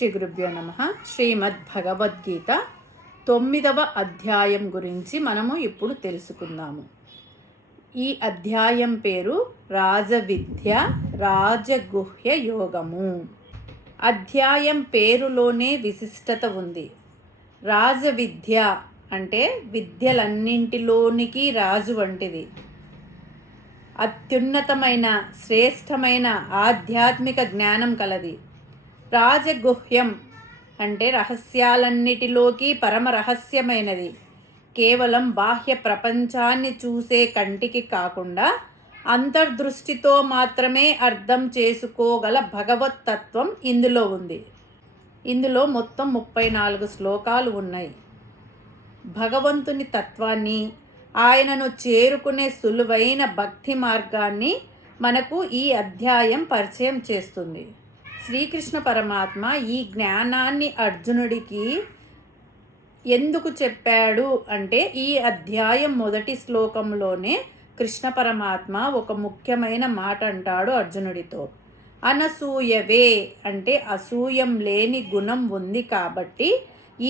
శ్రీ గురుభ్యో నమః. శ్రీమద్ భగవద్గీత 9వ అధ్యాయం గురించి మనము ఇప్పుడు తెలుసుకుందాము. ఈ అధ్యాయం పేరు రాజవిద్య రాజగుహ్య యోగము. అధ్యాయం పేరులోనే విశిష్టత ఉంది. రాజవిద్య అంటే విద్యలన్నింటిలోనికి రాజు వంటిది. అత్యున్నతమైన శ్రేష్టమైన ఆధ్యాత్మిక జ్ఞానం కలది. రాజగుహ్యం అంటే రహస్యాలన్నిటిలోకి పరమ రహస్యమైనది. కేవలం బాహ్య ప్రపంచాన్ని చూసే కంటికి కాకుండా అంతర్దృష్టితో మాత్రమే అర్థం చేసుకోగల భగవతత్వం ఇందులో ఉంది. ఇందులో మొత్తం 34 శ్లోకాలు ఉన్నాయి. భగవంతుని తత్వాన్ని, ఆయనను చేరుకునే సులువైన భక్తి మార్గాన్ని మనకు ఈ అధ్యాయం పరిచయం చేస్తుంది. శ్రీకృష్ణ పరమాత్మ ఈ జ్ఞానాన్ని అర్జునుడికి ఎందుకు చెప్పాడు అంటే, ఈ అధ్యాయం మొదటి శ్లోకంలోనే కృష్ణ పరమాత్మ ఒక ముఖ్యమైన మాట అంటాడు అర్జునుడితో. అనసూయవే అంటే అసూయం లేని గుణం ఉంది కాబట్టి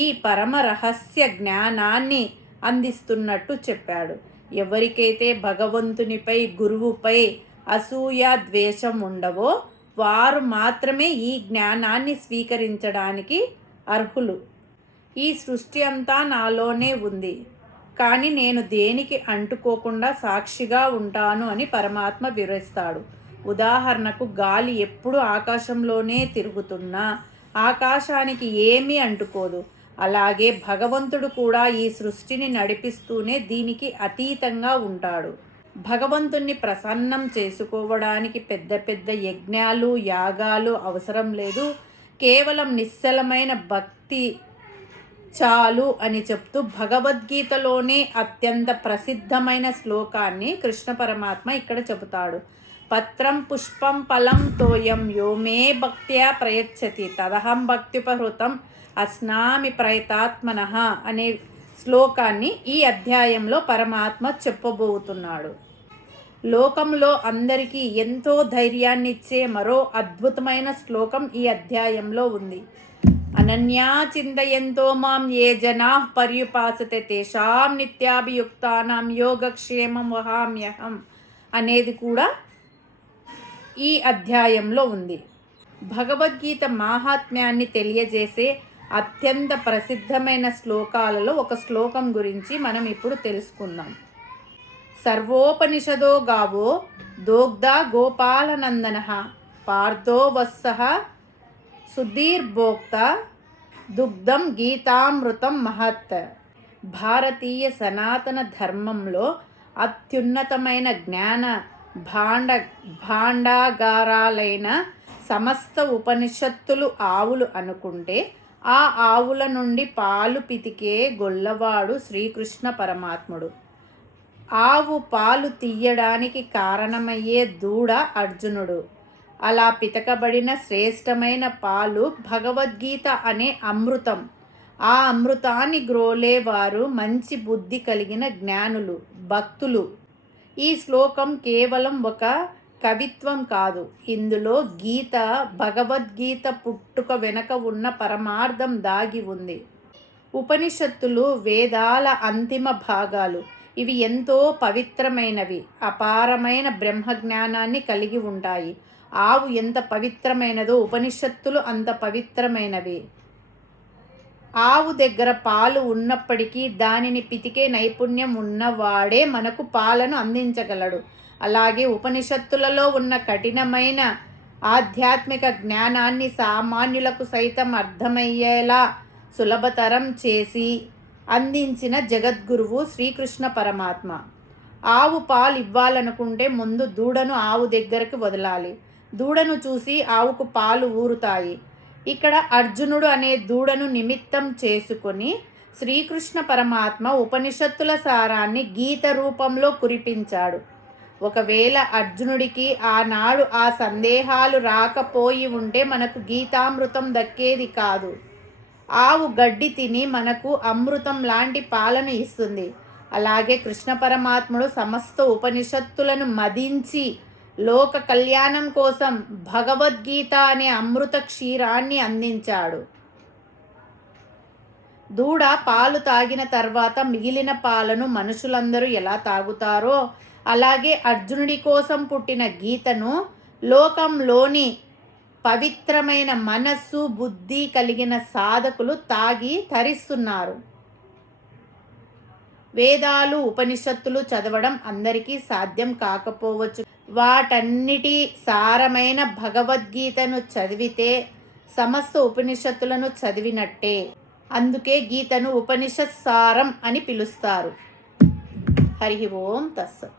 ఈ పరమ రహస్య జ్ఞానాన్ని అందిస్తున్నట్టు చెప్పాడు. ఎవరికైతే భగవంతునిపై, గురువుపై అసూయ ద్వేషం ఉండవో వారు మాత్రమే ఈ జ్ఞానాన్ని స్వీకరించడానికి అర్హులు. ఈ సృష్టి అంతా నాలోనే ఉంది, కానీ నేను దేనికి అంటుకోకుండా సాక్షిగా ఉంటాను అని పరమాత్మ వివరిస్తాడు. ఉదాహరణకు, గాలి ఎప్పుడు ఆకాశంలోనే తిరుగుతున్నా ఆకాశానికి ఏమీ అంటుకోదు. అలాగే భగవంతుడు కూడా ఈ సృష్టిని నడిపిస్తూనే దీనికి అతీతంగా ఉంటాడు. భగవంతుణ్ణి ప్రసన్నం చేసుకోవడానికి పెద్ద పెద్ద యజ్ఞాలు, యాగాలు అవసరం లేదు. కేవలం నిశ్చలమైన భక్తి చాలు అని చెప్తూ భగవద్గీతలోనే అత్యంత ప్రసిద్ధమైన శ్లోకాన్ని కృష్ణ పరమాత్మ ఇక్కడ చెబుతాడు. పత్రం పుష్పం ఫలం తోయం యోమే భక్త్యా ప్రయచ్చతి తదహం భక్త్యుపహృతం అస్నామి ప్రయతాత్మనః అనే శ్లోకాన్ని ఈ అధ్యాయంలో పరమాత్మ చెప్పబోతున్నాడు. లోకంలో అందరికీ ఎంతో ధైర్యాన్ని ఇచ్చే మరో అద్భుతమైన శ్లోకం ఈ అధ్యాయంలో ఉంది. అనన్యా చింతయంతో మాం ఏ జనాః పర్యుపాసతే తేషాం నిత్యాభియుక్తానాం యోగక్షేమం వహామ్యహం అనేది కూడా ఈ అధ్యాయంలో ఉంది. భగవద్గీత మాహాత్మ్యాన్ని తెలియజేసే అత్యంత ప్రసిద్ధమైన శ్లోకాలలో ఒక శ్లోకం గురించి మనం ఇప్పుడు తెలుసుకుందాం. సర్వోపనిషదో గావో దోగ్ధా గోపాలనందనః పార్థో వత్సః సుధీర్భోక్త దుగ్ధం గీతామృతం మహత్. భారతీయ సనాతన ధర్మంలో అత్యున్నతమైన జ్ఞాన భాండాగారాలైన సమస్త ఉపనిషత్తులు ఆవులు అనుకుంటే, ఆ ఆవుల నుండి పాలు పితికే గొల్లవాడు శ్రీకృష్ణ పరమాత్ముడు. ఆవు పాలు తీయడానికి కారణమయ్యే దూడ అర్జునుడు. అలా పితకబడిన శ్రేష్టమైన పాలు భగవద్గీత అనే అమృతం. ఆ అమృతాన్ని గ్రోలేవారు మంచి బుద్ధి కలిగిన జ్ఞానులు, భక్తులు. ఈ శ్లోకం కేవలం ఒక కవిత్వం కాదు. ఇందులో గీత, భగవద్గీత పుట్టుక వెనక ఉన్న పరమార్థం దాగి ఉంది. ఉపనిషత్తులు వేదాల అంతిమ భాగాలు. ఇవి ఎంతో పవిత్రమైనవి, అపారమైన బ్రహ్మజ్ఞానాన్ని కలిగి ఉంటాయి. ఆవు ఎంత పవిత్రమైనదో ఉపనిషత్తులు అంత పవిత్రమైనవి. ఆవు దగ్గర పాలు ఉన్నప్పటికీ దానిని పితికే నైపుణ్యం ఉన్నవాడే మనకు పాలను అందించగలడు. అలాగే ఉపనిషత్తులలో ఉన్న కఠినమైన ఆధ్యాత్మిక జ్ఞానాన్ని సామాన్యులకు సైతం అర్థమయ్యేలా సులభతరం చేసి అందించిన జగద్గురువు శ్రీకృష్ణ పరమాత్మ. ఆవు పాలు ఇవ్వాలనుకుంటే ముందు దూడను ఆవు దగ్గరకు వదలాలి. దూడను చూసి ఆవుకు పాలు ఊరుతాయి. ఇక్కడ అర్జునుడు అనే దూడను నిమిత్తం చేసుకొని శ్రీకృష్ణ పరమాత్మ ఉపనిషత్తుల సారాన్ని గీత రూపంలో కురిపించాడు. ఒకవేళ అర్జునుడికి ఆనాడు ఆ సందేహాలు రాకపోయి ఉంటే మనకు గీతామృతం దక్కేది కాదు. ఆవు గడ్డి తిని మనకు అమృతం లాంటి పాలను ఇస్తుంది. అలాగే కృష్ణ పరమాత్ముడు సమస్త ఉపనిషత్తులను మదించి లోక కళ్యాణం కోసం భగవద్గీత అనే అమృత క్షీరాన్ని అందించాడు. దూడ పాలు తాగిన తర్వాత మిగిలిన పాలను మనుషులందరూ ఎలా తాగుతారో అలాగే అర్జునుడి కోసం పుట్టిన గీతను లోకంలోని పవిత్రమైన మనస్సు బుద్ధి కలిగిన సాధకులు తాగి తరిస్తున్నారు. వేదాలు ఉపనిషత్తులు చదవడం అందరికీ సాధ్యం కాకపోవచ్చు. వాటన్నిటి సారమైన భగవద్గీతను చదివితే సమస్త ఉపనిషత్తులను చదివినట్టే. అందుకే గీతను ఉపనిషత్ సారం అని పిలుస్తారు. హరి ఓం తస్సత్.